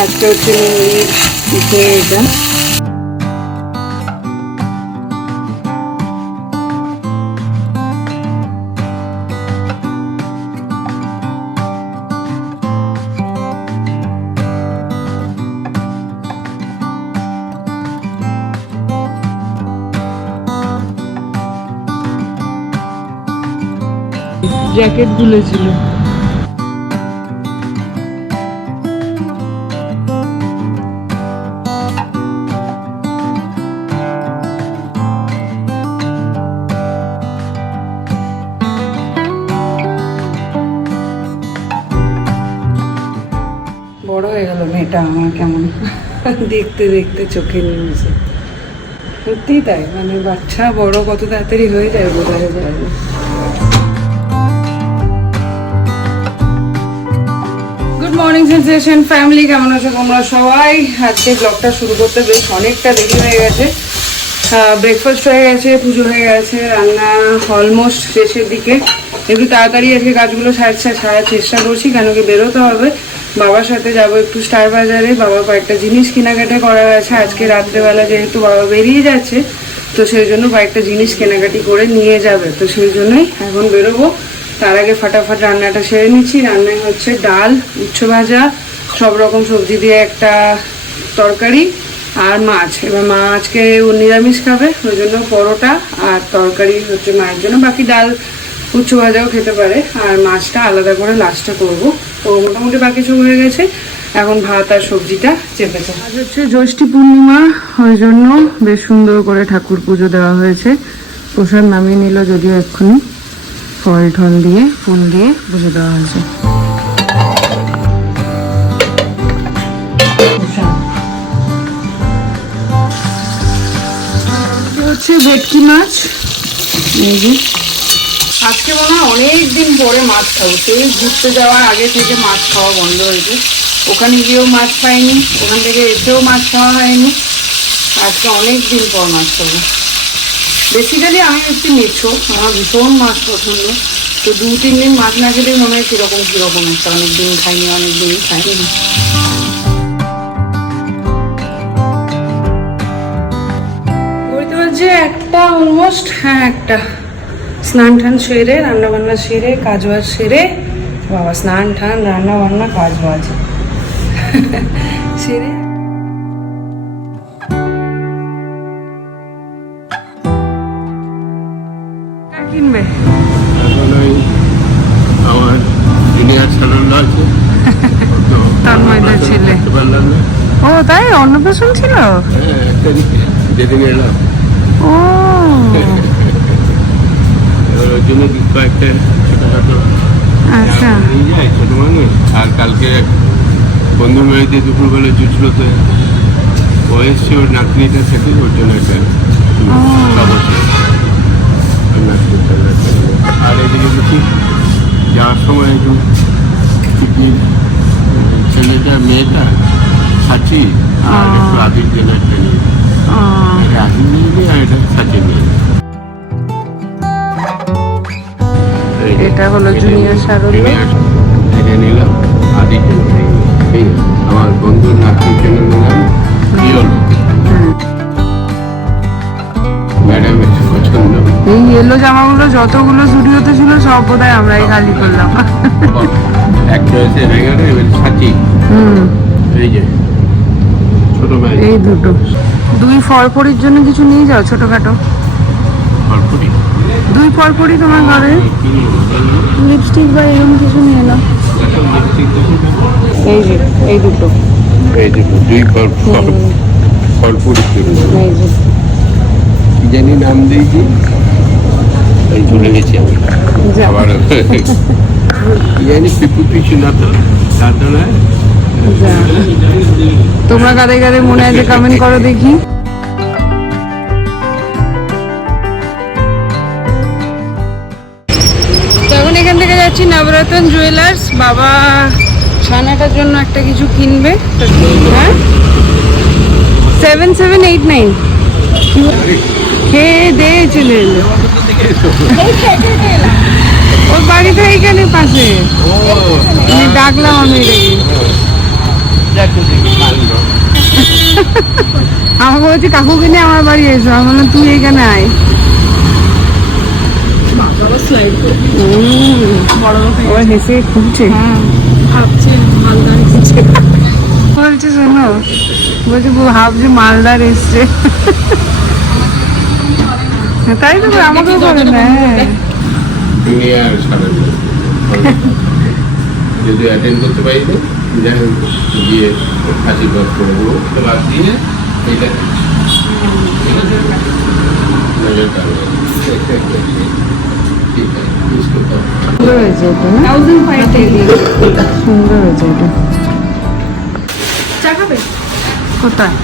আজকে হচ্ছে নুনির পিঠে এটা জ্যাকেট গুলেছিল। বড় মেয়েটা আমার কেমন দেখতে দেখতে চোখে নিয়েছে সত্যিই তাই মানে বাচ্চা, বড় কত তাড়াতাড়ি হয়ে যায় বোঝা যায় গুড মর্নিং সেন্সেশন ফ্যামিলি কেমন আছো তোমরা সবাই? আজকে ব্লগটা শুরু করতে বেশ অনেকটা দেরি হয়ে গেছে। ব্রেকফাস্ট হয়ে গেছে, পুজো হয়ে গেছে, রান্না অলমোস্ট শেষের দিকে। একটু তাড়াতাড়ি আজকে কাজগুলো সারছে, সারার চেষ্টা করছি, কেন কি বেরোতে হবে। বাবার সাথে যাব একটু স্টার বাজারে, বাবা কয়েকটা জিনিস কেনাকাটা করার আছে। আজকে রাত্রেবেলা যেহেতু বাবা বেরিয়ে যাচ্ছে, তো সেই জন্য কয়েকটা জিনিস কেনাকাটি করে নিয়ে যাবে। তো সেই জন্যই এখন বেরোবো। তার আগে ফাটাফাট রান্নাটা সেরে নিচ্ছি। রান্নায় হচ্ছে ডাল উচ্ছে ভাজা, সব রকম সবজি দিয়ে একটা তরকারি আর মাছ। এবার মা আজকে নিরামিষ খাবে, ওই জন্য পরোটা আর তরকারি হচ্ছে মায়ের জন্য। বাকি ডাল উচ্ছে ভাজাও খেতে পারে, আর মাছটা আলাদা করে লাস্টে করব। তো মোটামুটি বাকি সব হয়ে গেছে। এখন ভাত আর সবজিটা চেপেছে আজ হচ্ছে জ্যৈষ্ঠী পূর্ণিমা, ওই জন্য বেশ সুন্দর করে ঠাকুর পুজো দেওয়া হয়েছে। প্রসাদ নামিয়ে নিল যদিও এক্ষুনি। ফল ঠল দিয়ে, ফুল দিয়ে পুজো দেওয়া হয়েছে। হচ্ছে ভেটকি মাছ। আজকে মনে হয় অনেক দিন পরে মাছ খাব। সেই ঘুরতে যাওয়ার আগে থেকে মাছ খাওয়া বন্ধ হয়েছে। ওখানে গিয়েও মাছ পাইনি ওখান থেকে এসেও মাছ খাওয়া হয়নি। আজকে অনেক দিন পর মাছ খাব। বেসিক্যালি আমি হচ্ছে মেছো, আমার ভীষণ মাছ পছন্দ। তো দু, তিন দিন মাছ না খেলেই মনে হয় কীরকম কীরকম একটা অনেক দিন খাইনি। অনেক দিন খাইনি একটা অলমোস্ট হ্যাঁ একটা। স্নান টান সেরে রান্নাবান্না সেরে কাজ বাজ সেরে বাবা স্নান টান রান্না বান্না কাজ বাজ। সেরে। কিনবে? আমার জুনিয়র সালান্ডা আছে তো ছেলে। করতে পারলাম না। ও তাই? অন্নপ্রাশন ছিল? হ্যাঁ যেদিন এলাম। ও। এবার জন্য কয়েকটা ছোটোখাটো আচ্ছা। নিয়ে যায় ছোটো মানুষ। আর কালকে এক বন্ধু মেয়েদের দুপুরবেলা জুটলো তো ও এসছে ওর নাতনিটা ওর জন্য একটা আর এদিকে দেখি যাওয়ার সময় একটু ছেলেটা মেয়েটা সাচি আর একটু আদির জন্য একটা এটা হলো junior সারল্য। এটা নিলাম জন্য এই আমার বন্ধুর জন্য নিলাম এই ইয়েলো জামাগুলো যতগুলো স্টুডিওতে ছিল সব বোধহয় আমরাই খালি করলাম। একটা হয়েছে রেগারে এবার সাচি হুম। এই যে ছোট ভাই। এই দুটো। দুই ফরফরির জন্য কিছু নিয়ে যাও ছোটখাটো। দুই তোমার ঘরে? লিপস্টিক বা এরকম কিছু নিয়ে নাও। এই যে এই দুটো। এই যে দুই এই যে। কি জানি নাম দিয়েছি এই ভুলে গেছি আমি। যা। আবার কি জানি পিপু না তো তার তোমরা কাদের কাদের মনে আছে কমেন্ট করো দেখি। যাচ্ছি নবরত্ন জুয়েলার্স বাবা ছানাটার জন্য একটা কিছু কিনবে। তো হ্যাঁ? সেভেন সেভেন এইট নাইন খেয়ে চলে এলো। ওর বাড়ি তো এইখানে পাশে। আমি ডাকলাম আমি আমাকে বলছি কাকুকে নিয়ে আমার বাড়ি এসো। আমি বললাম তুই এখানে আয়। হেসে খুঁজছে। বলছে শোনো বলছে ভাবছি মালদার এসছে। তাই তো আমাকেও বলে না হ্যাঁ। যদি অ্যাটেন্ড করতে পারি তো যাই হোক, গিয়ে আশীর্বাদ করে দেবো বাদ দিয়ে এইটা ঠিক আছে? সুন্দর হয়েছে এটা সুন্দর হয়েছে এটা। কোথায়?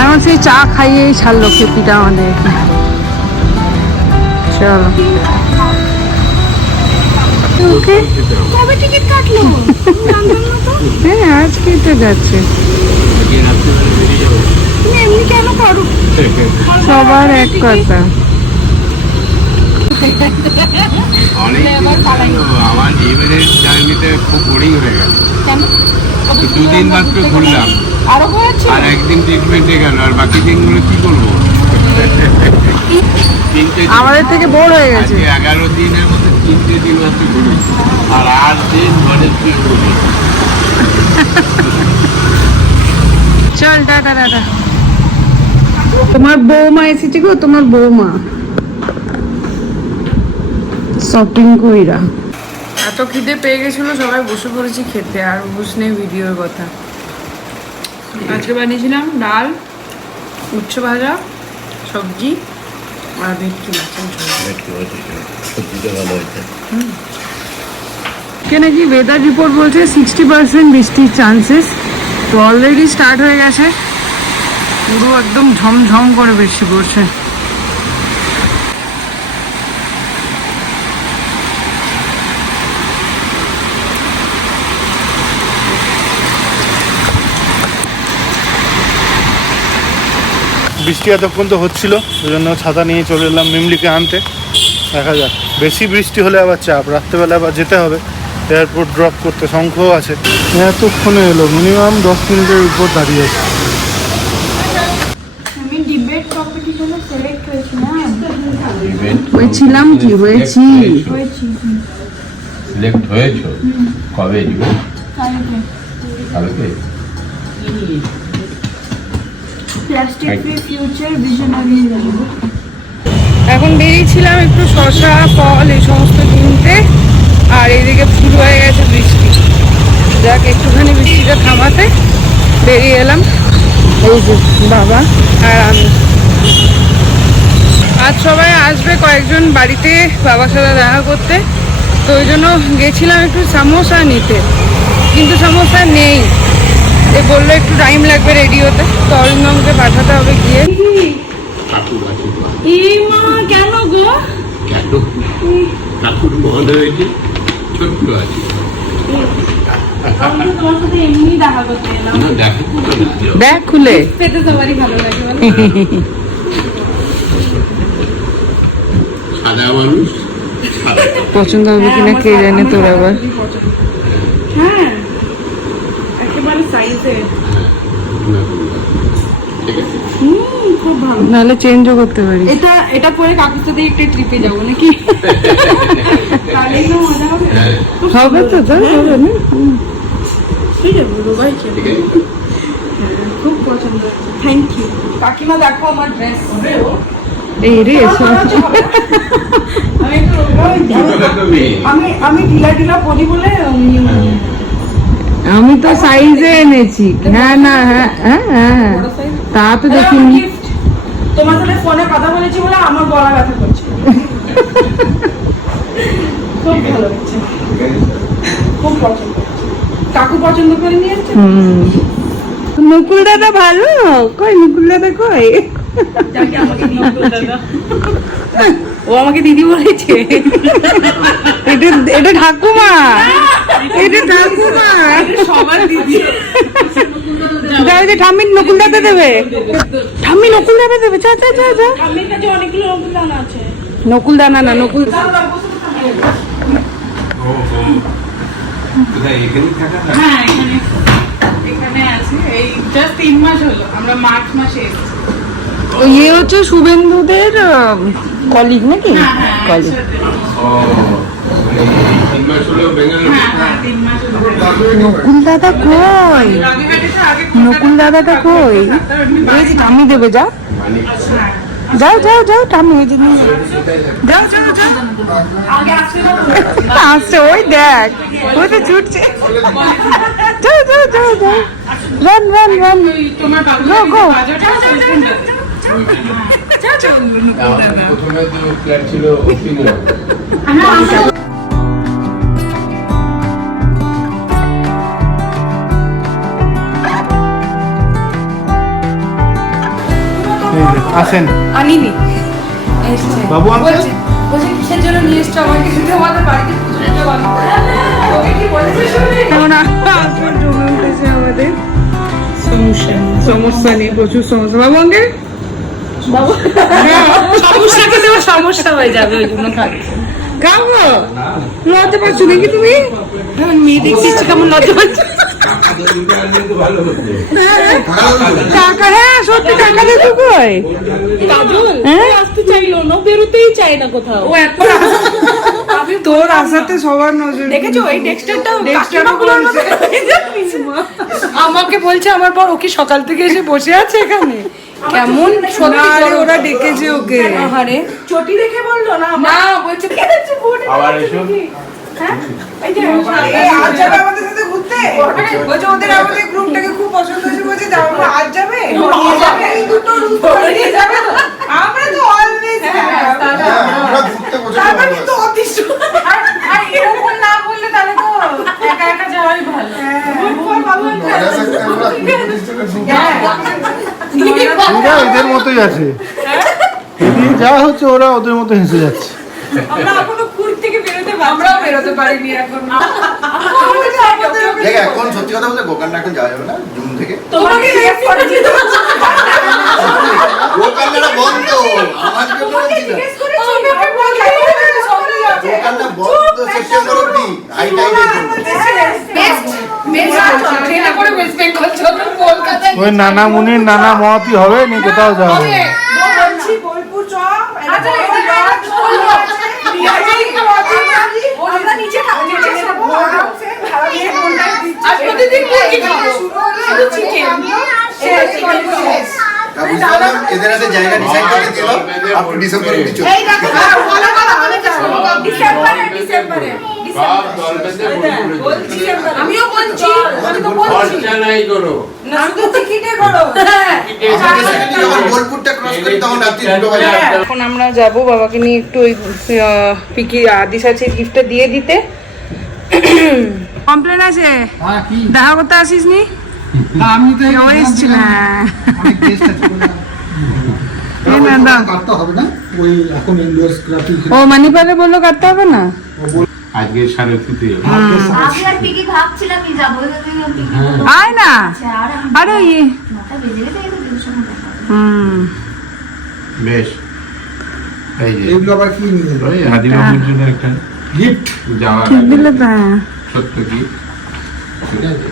এখন সেই চা খাইয়েই ছাড়লো খেপিটা আমাদের। চলো। হ্যাঁ আজকেই তো যাচ্ছে। সবার এক কথা। অনেক আমার এবারের জার্নিতে খুব বোরিং হয়ে গেল। দুদিন মাত্র ঘুরলাম। আর একদিন ট্রিটমেন্টে গেল আর বাকি দিনগুলো কি করব দিন- আমাদের থেকে বোর হয়ে গেছে। এগারো দিনের মধ্যে তিনটে দিন মাত্র ঘুরি। আর আট দিন ঘরে শুয়ে ঘুরি। চল টাটা টাটা তোমার বৌমা এসেছে গো তোমার বৌমা। শপিং কইরা। এত খিদে পেয়ে গেছিল সবাই বসে পড়েছি খেতে আর বুঝ নেই ভিডিওর কথা। আজকে বানিয়েছিলাম ডাল উচ্চ ভাজা সবজি আর ভেটকি মাছের ঝোল সবজিটা ভালো হয়েছে। কে নাকি ওয়েদার রিপোর্ট বলছে সিক্সটি পার্সেন্ট বৃষ্টির চান্সেস তো অলরেডি স্টার্ট হয়ে গেছে। পুরো একদম ঝমঝম করে বৃষ্টি পড়ছে। বৃষ্টি এতক্ষণ তো হচ্ছিল ওই জন্য ছাতা নিয়ে চলে এলাম মিমলিকে আনতে। দেখা যাক বেশি বৃষ্টি হলে আবার চাপ রাত্রেবেলা আবার যেতে হবে। এয়ারপোর্ট ড্রপ করতে শঙ্খও আছে। এতক্ষণে এলো মিনিমাম দশ মিনিটের উপর দাঁড়িয়ে আছে। আমি ডিবেট কম্পিটিশনে সিলেক্ট হয়েছি না? হয়েছিলাম কি? হয়েছি। হয়েছি। সিলেক্ট হয়েছো? কবে কালকে? প্লাস্টিক ফ্রি ফিউচার ভিশনারি এখন বেরিয়েছিলাম একটু শশা ফল এই সমস্ত কিনতে আর এইদিকে শুরু হয়ে গেছে বৃষ্টি। যাক একটুখানি বৃষ্টিটা থামাতে বেরিয়ে এলাম। এই যে বাবা আর আমি। আজ সবাই আসবে কয়েকজন বাড়িতে বাবার সাথে দেখা করতে। তো ওই জন্য গেছিলাম একটু সামোসা নিতে। কিন্তু সামোসা নেই। এ বলল একটু টাইম লাগবে রেডি হতে তো অরিন্দমকে পাঠাতে হবে গিয়ে। কেন গো? বন্ধ হয়েছে ছোট্ট আছে। ব্যাগ খুলে। পেতে সবারই ভালো লাগে সাদা মানুষ পছন্দ হবে কিনা কে জানে তোর আবার। হ্যাঁ একেবারে সাইজে ঠিক আছে হুম খুব ভালো। নাহলে চেঞ্জও করতে পারি এটা এটা পরে কাকুর সাথে একটা ট্রিপে যাব নাকি? তাহলেই তো মজা হবে। হ্যাঁ হবে তো তাই হবে না। ঠিক আছে দুবাই চলে খুব পছন্দ থ্যাংক ইউ কাকিমা দেখো আমার ড্রেস এই রে আমি একটু ছোট একটা মেয়ে আমি আমি ঢিলা ঢিলা পরি বলে আমি তো সাইজে এনেছি। হ্যাঁ না হ্যাঁ হ্যাঁ হ্যাঁ তা তো দেখিনি। তোমার সাথে ফোনে কথা বলেছি বলে আমার গলা ব্যথা করছে। খুব ভালো হচ্ছে খুব পছন্দ কাকু পছন্দ করে নিয়েছে? মুকুল দাদা ভালো? কই মুকুল দাদা কই। ও আমাকে দিদি বলেছে। এটা এটা ঠাকুমা। এটা ঠাকুমা। সবার দিদি। যে ঠাম্মি নকুল দাদা দেবে? ঠাম্মি নকুল দাদা দেবে চা চা চা চা নকুল দানা না নকুল হ্যাঁ এখানে এখানে আছে। এই জাস্ট তিন মাস হলো আমরা মার্চ মাসে এসেছি। ইয়ে হচ্ছে শুভেন্দুদের কলিগ নাকি? হ্যাঁ হ্যাঁ কলিগ নকুল দাদা কই? নকুল দাদাটা কই? যে টামি দেবে যা। যাও যাও যাও টামি ওই যে নিয়ে যাও। যাও যাও আসছে ওই দেখ ওই তো ছুটছে। যাও যাও যাও যাও। রান রান রান প্রথমে তো ফ্ল্যাট ছিল আসেন। আনিনি। এসছে বাবু আনছে বলছে কিসের জন্য নিয়ে এসছো আমাকে? কিন্তু আমাদের বাড়িতে পুজো দিতে পারব ওকে কি বলেছে শুনে? এখন আসবার জমে উঠেছে আমাদের। সমস্যা সমস্যা নেই প্রচুর সমস্যা। বাবু আঙ্কে? সমস্যা সমস্যা হয়ে যাবে ওই জন্য খাচ্ছি খাব লজ্জা পাচ্ছ নাকি তুমি? হ্যাঁ, মেয়ে দেখছিস কেমন লজ্জা পাচ্ছ? ভালো হ্যাঁ সত্যি টাকা দিয়ে কই? কাজল হ্যাঁ? আসতে চাইলো না বেরোতেই চায় না কোথাও। ও এত তোর আসাতে সবার নজর দেখেছ এই। আমাকে বলছে আমার পর ওকে সকাল থেকে এসে বসে আছে এখানে? কেমন সত্যি ওরা ডেকেছে ওকে। চটি দেখে বলল না না বলছে আবার এসো। আজ যাবে আমাদের সাথে ঘুরতে? বলছে ওদের মতোই আছে। যা হচ্ছে ওরা ওদের মতো হেসে যাচ্ছে। আমরা এখনও কুড়ি থেকে বেরোতে আমরাও বেরোতে পারিনি এখন। দেখ এখন সত্যি কথা বলতে গোকান্ডা এখন যাওয়া যাবে না জুন থেকে। তোমাকে বন্ধ। আমার জন্য সেপ্টেম্বর আই ওই নানা মুনির নানা মহাতি হবে নি কোথাও যাওয়া হবে না। বলছি বোলপুর চ আচ্ছা, আমরা নিচে খাব নিচে খাব আরামসে খাওয়া আর প্রতিদিন মুরগি খাব শুধু চিকেন বুঝতে পারলাম এদের হাতে জায়গা ডিসাইড করে দিল আপ টু ডিসেম্বর এই দেখো কথা বলে ডিসেম্বরে ডিসেম্বরে তখন এখন আমরা যাব বাবাকে নিয়ে একটু ওই পিকি গিফটটা দিয়ে দিতে। কমপ্লেন আছে? দেখা করতে আসিস নি আমি তো হ্যাঁ। অনেক guest আছে না, ও মানিপালে বলল কাটতে হবে না? আজকে সাড়ে যাব পিকি আয় না। আরে ইয়ে হুম। বেশ। এই আবার কি নিয়ে ওই একটা গিফট যাওয়ার ঠিক দিলে তো হ্যাঁ। সত্য কি ঠিক আছে?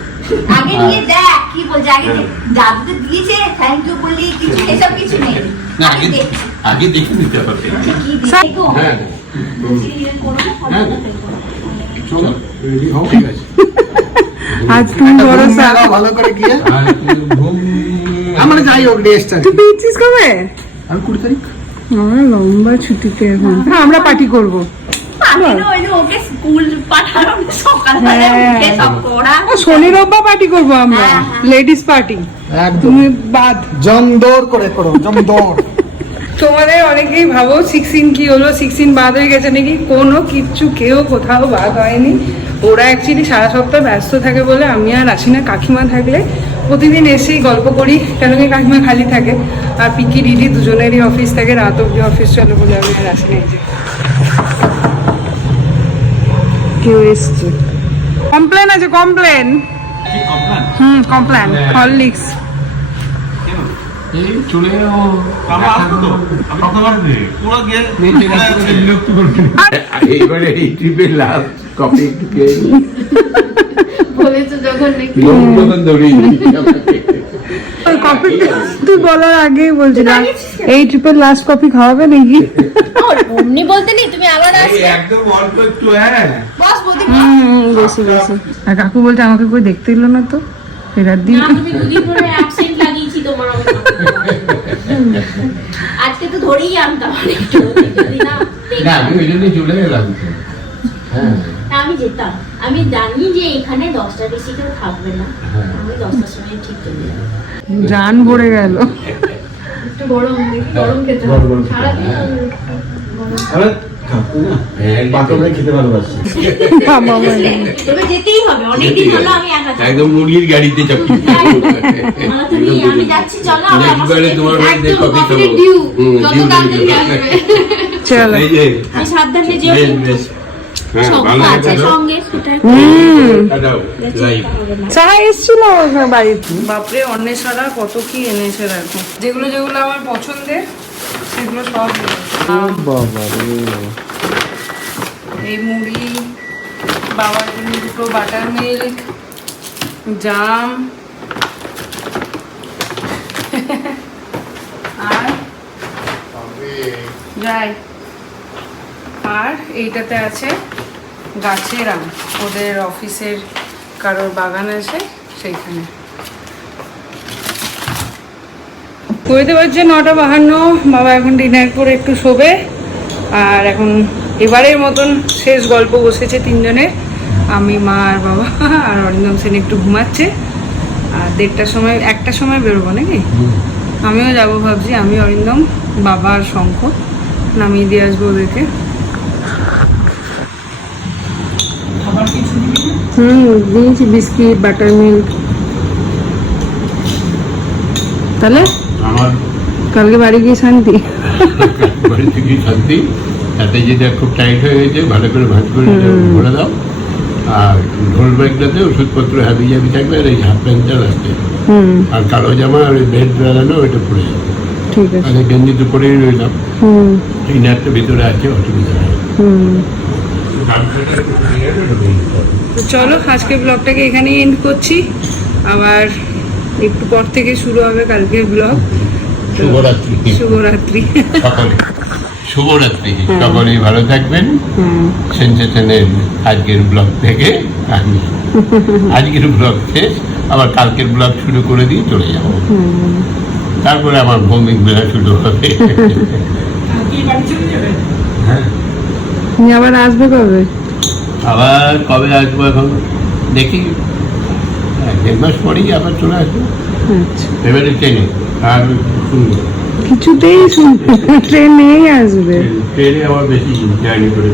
আগে নিয়ে দেখ কি বলছে? আগে দাদুকে দিয়েছে থ্যাংক ইউ বললি কিছু এসব কিছু নেই। না আগে আগে আগে দেখে নিতে হবে। কি দিয়েছে গো হ্যাঁ ফটো চলো রেডি হও ঠিক আছে। আজ তুমি বড় ঘুম ভালো করে গিয়ে। আমার যাই হোক ডেস্ট তুই পেয়েছিস কবে? আমি কুড়ি তারিখ? লম্বা ছুটিতে এখন। হ্যাঁ আমরা পার্টি করব। শনি রোববার পার্টি করব আমরা। হ্যাঁ, হ্যাঁ। Ladies party. তুমি বাদ। জমদর করে করো জমদর তোমাদের অনেকেই ভাবো সিক্সটিন কি হলো? সিক্সটিন বাদ হয়ে গেছে নাকি? কোনো কিচ্ছু কেউ কোথাও বাদ হয়নি। ওরা অ্যাকচুয়ালি সারা সপ্তাহ ব্যস্ত থাকে বলে আমি আর আসি না। কাকিমা থাকলে প্রতিদিন এসেই গল্প করি। কেন কি কাকিমা খালি থাকে? আর পিকি ডিডি দুজনেরই অফিস থাকে। রাত অব্দি অফিস চলে বলে আমি আর আসি না এই যে। কেউ এসছে কমপ্লেন আছে কমপ্লেন হুম কমপ্লেন হরলিক্স এই এইবারে এই ট্রিপে লাস্ট কপি একটু খেয়ে কফি তুই বলার আগেই বলছিলাম। এই ট্রিপের লাস্ট কফি খাওয়াবে নাকি? অমনি বলতে নেই তুমি আবার এই একদম অল্প একটু হ্যাঁ। বস বৌদি হুম বেশি বেশি। আর কাকু বলছে আমাকে কই দেখতে এলো না তো? ফেরার দিন। তুমি দুদিন ধরে অ্যাবসেন্ট লাগিয়েছি তোমার আজকে তো ধরেই আনতাম একটু না না আমি ওই জন্যই চলে গেলাম হ্যাঁ। আমি যেতাম। আমি জানি যে এখানে দশটার বেশি কেউ থাকবে না। আমি দশটার সময় ঠিক চলে যাব জান ভরে গেল। একটু গরম গরম খেতে গরম গরম সারাদিন হ্যাঁ, পাকড়ে খেতে ভালোবাসে। বাবা তবে যেতেই হবে অনেকদিন হলো আমি একা থাকি। একদম মুরগির গাড়িতে চাপি তোমার বাড়িতে কফি খাব। চলো। তুমি সাবধানে যেও। সারা এসেছিল বাড়িতে। বাপরে অন্বেষারা কত কি এনেছে দেখো। যেগুলো যেগুলো আমার পছন্দের সেগুলো সব আম, বাবা রে। এই মুড়ি বাবার জন্য দুটো বাটার মিল্ক জাম আর যাই। আর এইটাতে আছে গাছের আম। ওদের অফিসের কারোর বাগান আছে সেইখানে। করতে পারছে নটা বাহান্ন, বাবা এখন ডিনার করে একটু শোবে। আর এখন এবারের মতন শেষ গল্প বসেছে তিনজনের। আমি, মা আর বাবা আর অরিন্দম সেন একটু ঘুমাচ্ছে। আর দেড়টার সময়, একটার সময় বেরোবো নাকি? আমিও যাব ভাবছি। আমি, অরিন্দম, বাবা আর শঙ্খ নামিয়ে দিয়ে আসব ওদেরকে। হুম দিয়েছি বিস্কিট বাটার মিল্ক তাহলে? আমার কালকে বাড়ি গিয়ে শান্তি। বাড়ি থেকে শান্তি। তাতে যেটা খুব টাইট হয়ে গেছে ভালো করে ভাজ করে ভরে দাও। আর ঢোল ব্যাগটাতে ওষুধপত্র হাবি জাবি থাকবে আর এই হাফ প্যান্টটা রাখবে আর কালো জামা আর ওই বেড বেড়ানো ওইটা পরে যাবে। ঠিক আছে। আর এই গেঞ্জি তো পরেই রইলাম। নাটটা ভিতরে আছে অসুবিধা নেই। তো চলো আজকে ব্লগটাকে এখানেই এন্ড করছি। আবার একটু পর থেকে শুরু হবে কালকের ব্লগ শুভরাত্রি। শুভরাত্রি। শুভরাত্রি। সকলেই ভালো থাকবেন। সেন্সেশনের আজকের ব্লগ থেকে আমি। আজকের ব্লগ শেষ। আবার কালকের ব্লগ শুরু করে দিয়ে চলে যাব। তারপরে আমার ভৌমিক বেলা শুরু হবে। হ্যাঁ। তুমি আবার আসবে কবে? আবার কবে আসব এখন? দেখি। এক দেড় মাস পরেই আবার চলে আসব। আচ্ছা। এবারে ট্রেনে আর শুনব। কিছুতেই শুনবে না, ট্রেনেই আসবে। ট্রেনে আবার বেশি জার্নি করে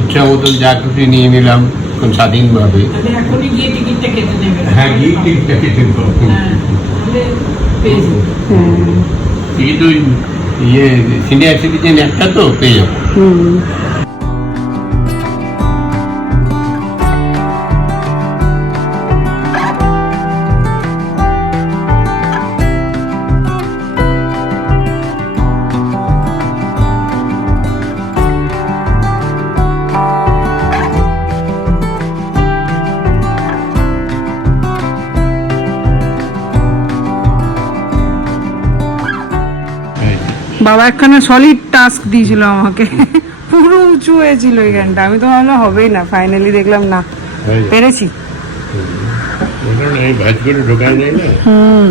ইচ্ছা মতন যা খুশি নিয়ে নিলাম এখন স্বাধীনভাবে। এখনই গিয়ে টিকিটটা কেটে নেবে। হ্যাঁ গিয়ে হ্যাঁ। টিকিট ওই ইয়ে সিনিয়র সিটিজেন একটা তো পেয়ে যাব। বাবা একখানা সলিড টাস্ক দিয়েছিল আমাকে। পুরো উঁচু হয়েছিল এখানটা আমি তো ভাবলাম হবেই না ফাইনালি দেখলাম না। পেরেছি। এই যায় না? হুম।